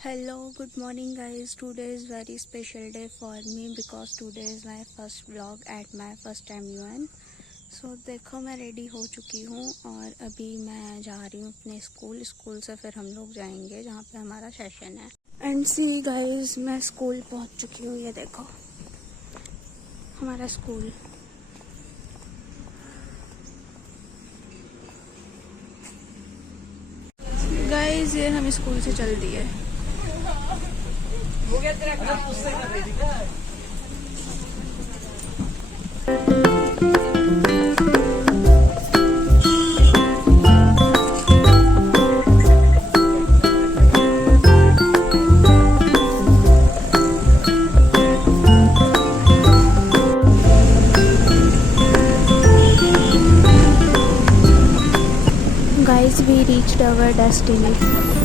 Hello, good morning guys. Today is very special day for me because today is my first vlog at my first MUN. So देखो मैं ready हो चुकी हूँ और अभी मैं जा रही हूँ अपने स्कूल से फिर हम लोग जाएंगे जहाँ पे हमारा सेशन है। एंड सी गाइस, मैं स्कूल पहुँच चुकी हूँ। ये देखो हमारा स्कूल। गाइस ये हम स्कूल से चल दिए। हो गया तेरा काम उससे कर रही थी क्या? Guys, we reached our destination.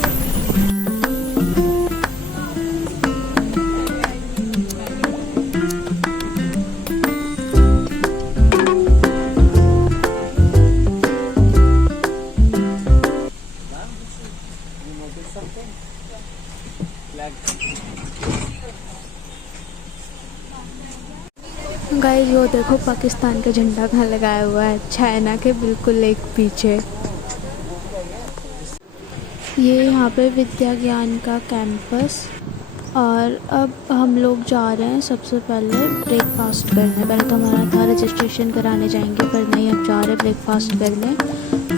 Guys वो देखो पाकिस्तान का झंडा कहाँ लगाया हुआ है, चाइना के बिल्कुल एक पीछे। ये यहाँ पे विद्या ज्ञान का कैंपस। और अब हम लोग जा रहे हैं सबसे पहले ब्रेकफास्ट करने। पहले तो हमारा था रजिस्ट्रेशन कराने जाएंगे, पर नहीं, अब जा रहे ब्रेकफास्ट करने।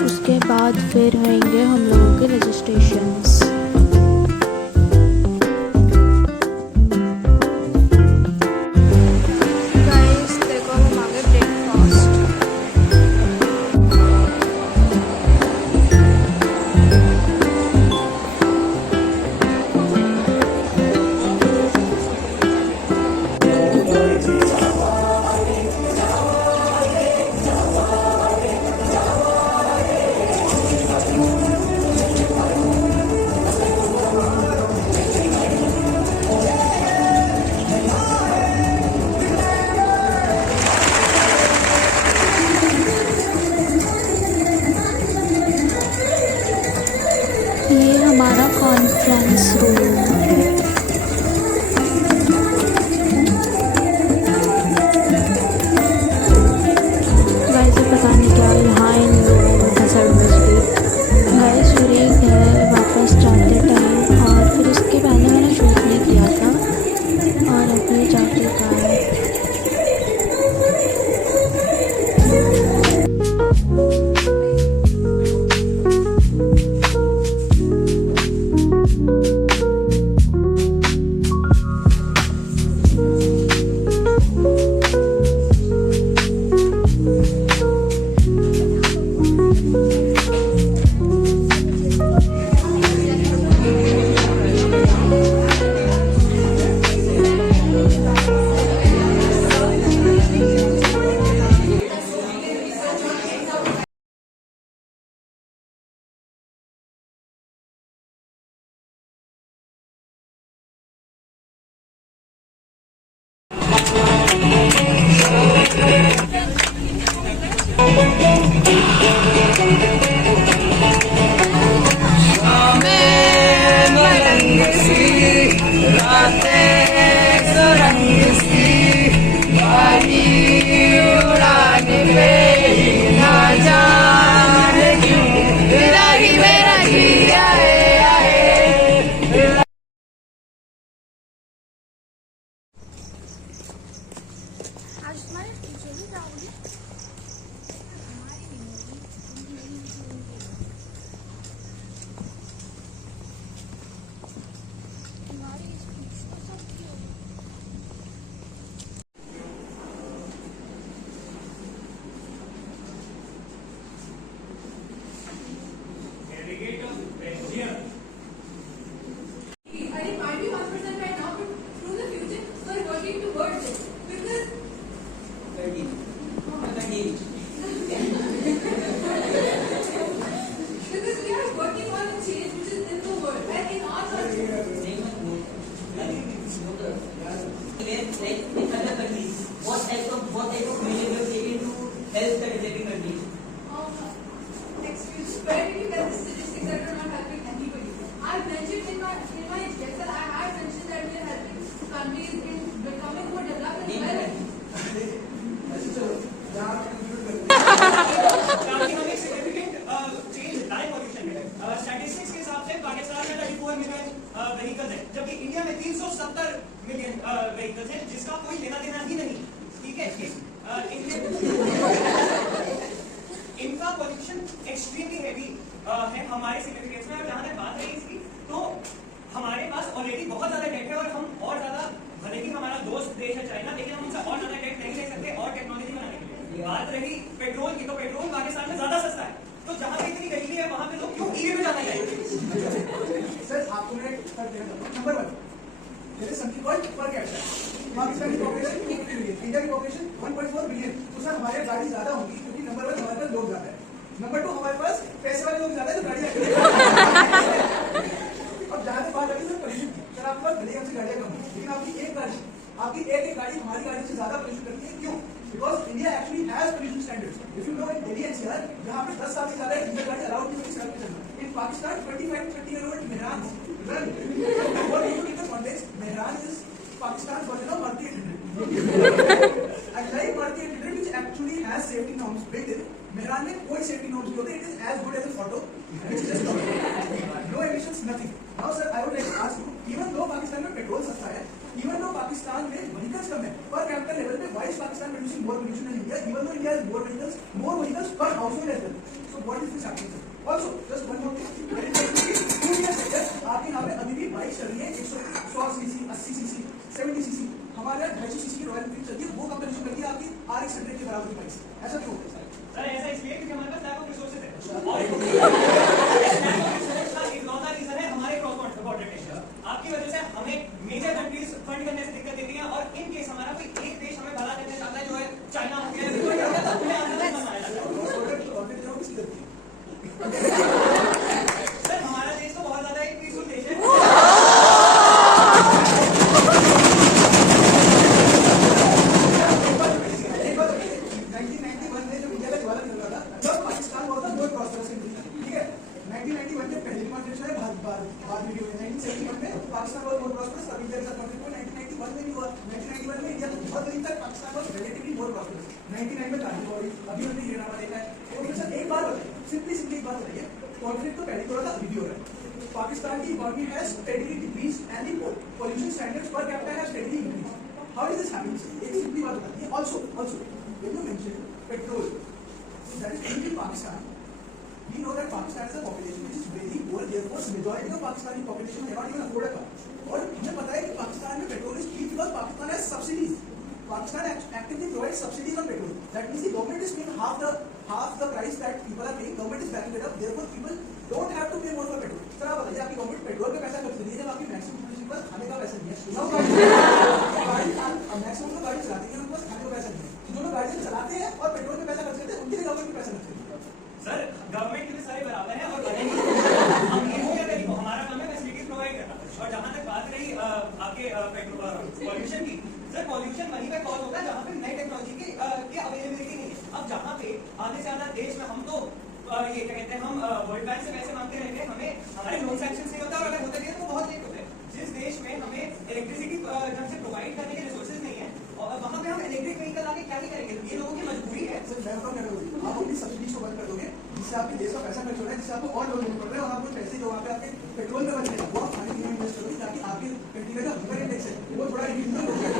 उसके बाद फिर होंगे हम लोगों के रजिस्ट्रेशंस। ये हमारा कॉन्फ्रेंस रूम। गाइस पता नहीं क्या यहाँ इन लोगों का सर्विस भी। गाइस फिर घर वापस जाते टाइम और फिर इसके पहले मैंने शूट नहीं किया था और अभी जाते टाइम व्हीकल्स हैं, जबकि इंडिया में 370 मिलियन व्हीकल्स हैं, जिसका कोई लेना देना ही नहीं। ठीक है, इनका पोल्यूशन एक्सट्रीमली हैवी है हमारे सिग्निफिकेंस में। और जहां तक बात रही इसकी, तो हमारे पास ऑलरेडी बहुत ज्यादा डेट है और हम और ज्यादा, भले ही हमारा दोस्त देश है चाइना, लेकिन हम उनसे और ज्यादा डेट नहीं ले सकते और टेक्नोलॉजी बनाने के लिए। बात रही पेट्रोल की, तो पेट्रोल पाकिस्तान में ज्यादा सस्ता है, तो जहां पे इतनी गरीबी है वहां पे लोग क्यों ईवी में जाना चाहिए? सर आपको मैं उत्तर देना चाहता हूं। Number 1, there is something called per capita. Pakistan की पॉपुलेशन 2 बिलियन, इंडिया की पॉपुलेशन 1.4 बिलियन। तो सर हमारे गाड़ी ज्यादा होगी क्योंकि नंबर 1 हमारे पास लोग ज्यादा है, नंबर 2 हमारे पास पैसे वाले लोग ज्यादा है, तो गाड़ियां अब जहां तक बात आती है पोल्यूशन की, सर आपके पास भले ही हमसे गाड़ियां कम है, लेकिन आपकी एक गाड़ी हमारी गाड़ी से ज्यादा पोल्यूशन करती है। क्यों? Because India actually has pollution standards. If you know in Delhi NCR, जहाँ पे 10 साल से ज्यादा डीजल गाड़ी अलाउड नहीं होती सड़क पे चलना। In Pakistan, 25 to 30-year-old Mehran run. What do you need the context? Mehran is Pakistan's version of Maruti 800. And like Maruti 800, which actually has safety norms built in, Mehran में कोई safety norms नहीं होते. It is as good as a photo, which is just no emissions, nothing. Now sir, I would like to ask you, even though Pakistan में petrol सस्ता है, even though Pakistan में vehicles कम है, per capita level पे why is Pakistan producing more pollution than India? Even though India has more vehicles per household as well. So what is this happening, sir? Also, just one more thing. आपके यहाँ पे अभी भी bike चल रही है 100 CC, 80 CC, 70 CC, हमारे 250 CC की रॉयल एनफील्ड चलती है, वो कब पोल्यूशन करती है आपकी RX 100 के बराबर की बाइक। ऐसा क्यों होता है सर? ऐसा इसलिए क्योंकि हमारे पास लैक ऑफ रिसोर्सेज है और इकलौता रीजन है हमारे क्रॉस बॉर्डर टेंशन। आपकी वजह से हमें मेजर कंट्रीज फंड करने से दिक्कत देती हैं, और इन केस हमारा कोई एक देश हमें भला करना चाहता है, जो है चाइना हो गया, कोई हो गया, तो हमें आंदोलन बनाया जाता है। सर हमारा देश तो बहुत ज्यादा एक पीसफुल देश है। Pakistan की economy has steadily decreased and the pollution standards per capita have steadily increased. How is this happening? एक सिंपली बात बताइए. Also, when you mention petrol, that is only Pakistan. We know that Pakistan is a population which is very poor. Therefore, majority of Pakistani population cannot even afford a car. और हमें पता है कि पाकिस्तान में petrol is cheap because Pakistan has subsidies. Pakistan actively provides subsidies on petrol. That means the government is paying half the price that people are paying. Government is backing it up. Therefore, people don't have to pay more for petrol. Sir आप बताइए आपकी government petrol पे पैसा खर्च रही है जब आपकी मैक्सिमम पॉपुलेशन पर खाने का पैसा नहीं है। मैक्सिमम लोग गाड़ी चलाते हैं, उनके पास खाने का पैसा नहीं है। जो लोग गाड़ी चलाते हैं और पेट्रोल पे पैसा खर्च करते हैं, उनके लिए गवर्नमेंट पैसा खर्च करती है। सर गवर्नमेंट के लिए सारे बराबर हैं और हम ये हो या गरीब हो, हमारा काम है फैसिलिटीज प्रोवाइड करना। और जहां तक बात रही आपके पॉल्यूशन की, सर पॉल्यूशन वहीं पे कॉज होता है जहां पे नई टेक्नोलॉजी की अवेलेबिलिटी नहीं है। अब जहां पे आधे से ज्यादा देश में हम तो ये क्या कहते हैं, हम वर्ल्ड बैंक से पैसे मांगते रहते हैं, हमें हमारे लोन सैंक्शन नहीं होता, और अगर होता भी है तो बहुत लेट होते हैं। जिस देश में हमें इलेक्ट्रिसिटी ढंग से प्रोवाइड करने के रिसोर्सेज नहीं है, और वहां पे हम इलेक्ट्रिक व्हीकल आके क्या ही करेंगे? ये लोगों की मजबूरी है। सर मैं बताऊं क्या करोगे? आप अपनी सब्सिडी को बंद कर दोगे, जिससे आपके देश का पैसा खर्च हो रहा है, जिससे आपको और लोन लेने पड़ रहे हैं, और आपको पैसे जो वहाँ पे आपके पेट्रोल में बच रहे हैं वो आप खाने पीने में इन्वेस्ट करोगे, ताकि आपके कंट्री का जो हंगर इंडेक्स है वो थोड़ा रिड्यूस हो जाए।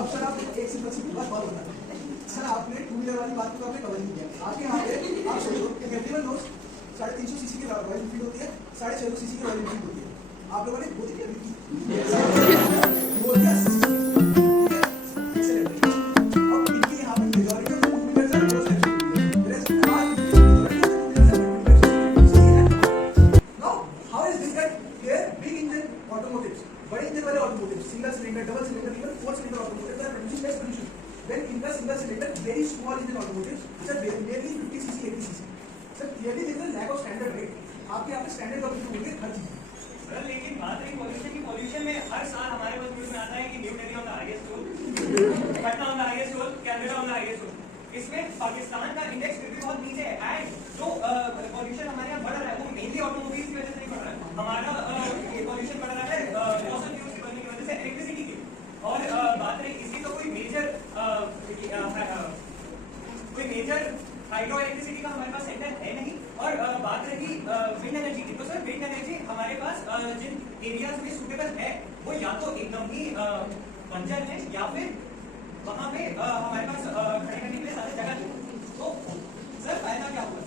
अब सर आप एक सिंपल सी बात और बता दें। सर आपने 2 व्हीलर वाली बात को आपने कवर नहीं किया। आपके यहाँ पे आप सोचो कि एवरीवन नोस 350 सीसी की रॉयल एनफील्ड होती है, 650 सीसी की रॉयल एनफील्ड होती है। आप लोगों ने बोली अभी की वो क्या आपके यहाँ पे स्टैंडर्ड ऑपरेशन होंगे हर चीज। सर लेकिन बात रही पॉल्यूशन की, पॉल्यूशन में हर साल हमारे पास न्यूज में आता है कि New Delhi on the highest role, Patna on the highest role, Canberra on the highest role. इसमें पाकिस्तान का इंडेक्स फिर भी बहुत नीचे है, एंड जो पॉल्यूशन हमारे यहाँ बढ़ रहा है वो मेनली ऑटोमोबाइल्स की वजह से नहीं बढ़ रहा है। हमारा पॉल्यूशन बढ़ रहा है फॉसिल फ्यूल्स की बर्निंग की वजह से, इलेक्ट्रिसिटी की। और बात रही इसकी, तो कोई मेजर हाइड्रो इलेक्ट्रिसिटी का हमारे पास सेंटर है नहीं, और पास जिन एरियाज में सूटेबल है वो या तो एकदम ही बंजर है या फिर वहां पे हमारे पास खड़े करने के लिए सारी जगह है। तो सर फायदा क्या होगा?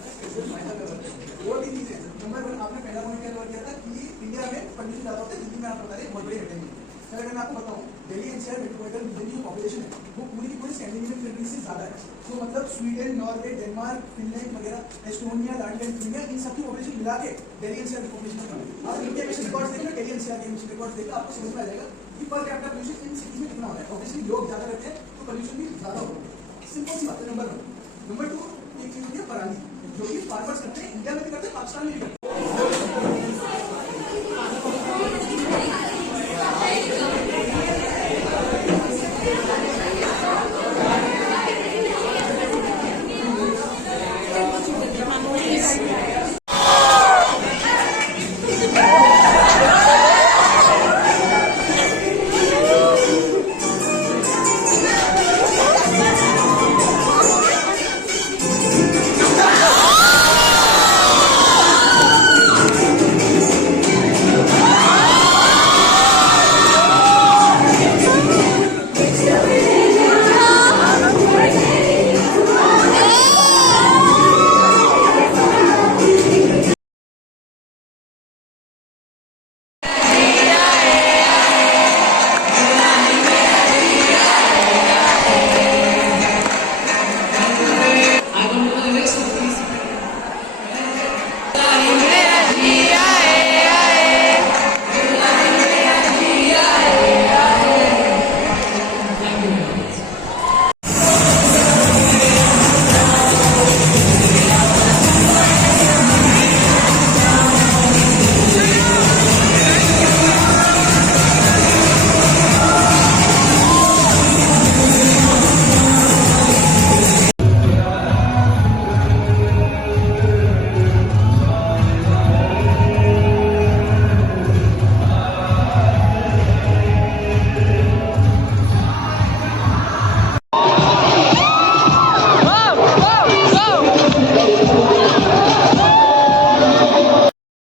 वो भी चीज है। नंबर 1 आपने पहला पॉइंट क्या कवर किया था कि इंडिया में कंडीशन ज्यादा होते हैं, दिल्ली में आप बता रहे हैं बहुत बड़ी घटेंगे। सर अगर मैं आपको बताऊं दिल्ली एनसीआर मेट्रोपॉलिटन रीजन की पॉपुलेशन है वो पूरी की पूरी स्कैंडिनेवियन कंट्रीज से ज्यादा है। तो मतलब स्वीडन, नॉर्वे, डेनमार्क, फिनलैंड वगैरह, एस्टोनिया, लाटविया, लिथुआनिया, इन सबकी पॉपुलेशन मिला के दिल्ली एनसीआर की पॉपुलेशन कम है। आप इंडिया के रिकॉर्ड्स देखना, दिल्ली एनसीआर के रिकॉर्ड्स देखना, आपको समझ में आ जाएगा कि per capita pollution in cities में कितना होता है। ऑब्वियसली लोग ज्यादा रहते हैं तो पोल्यूशन भी ज्यादा होगा। सिंपल सी बात है। नंबर 2 एक चीज होती है पराली, जो कि फार्मर्स करते हैं, इंडिया में भी करते हैं, पाकिस्तान में भी करते हैं।